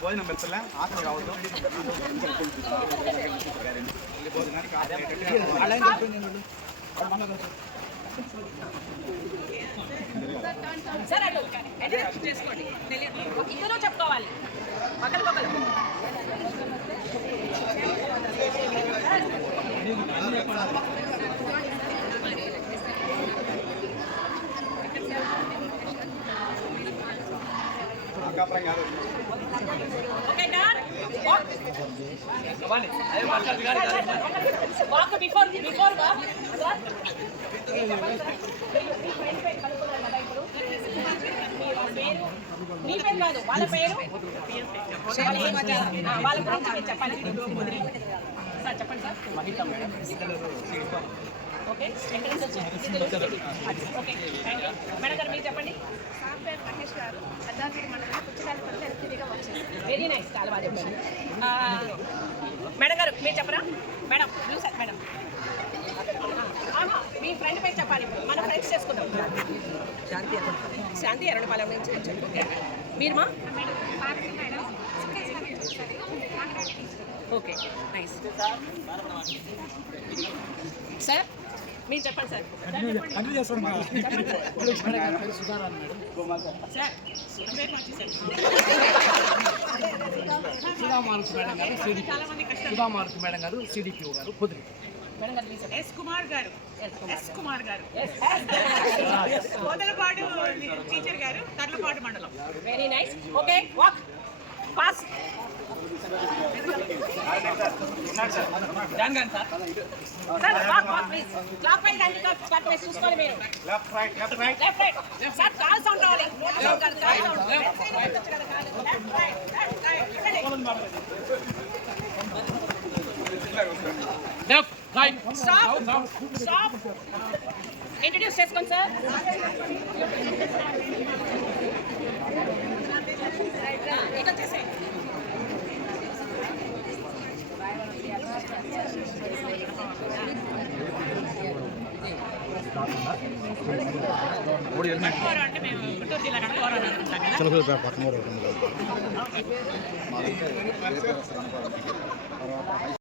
భోజనం పెడతలే ఆకలి రావద్దు సార్ అటు చేసుకోండి ఇద్దరు చెప్పుకోవాలి పక్కన పక్కన okay done walk before walk sir మీ పేరు కాదు వాళ్ళ పేరు వాళ్ళ గురించి మీరు చెప్పాలి సార్ చెప్పండి సార్ ఓకే ఎక్కడి నుంచి వచ్చారు ఓకే మేడం గారు మీరు చెప్పండి మహేష్ గారు అద్దాపూర్ మండలం పుచ్చకాయలపల్లి ఎల్పీగా వచ్చారు. వెరీ నైస్ చాలా బాగా చెప్పారు మేడం గారు మీరు చెప్పరా మేడం సార్ మేడం మీ ఫ్రెండ్ పేరు చెప్పాలి మన ఫ్రెండ్స్ చేసుకుందాం శాంతి ఎర్రపాలెం నుంచి వచ్చారు ఓకే మీరు మా ఓకే నైస్ సార్ మీరు చెప్పండి సార్ సుధామారుతి మేడం గారు సిడిపిఓ గారు పొద్దున ఎస్ కుమార్ గారు కోదలపాడు టీచర్ గారు తర్లపాడు మండలం. Very nice okay walk pass sir walk please clockwise anti clockwise చూసుకోవాలి మీరు left right sir call sound రావాలి call sound left right stop introduce చేసుకోండి సార్ ఇటు వచ్చేసేయండి అంటే మేము గుంటూరు జిల్లా అనుకుంటాం కదా.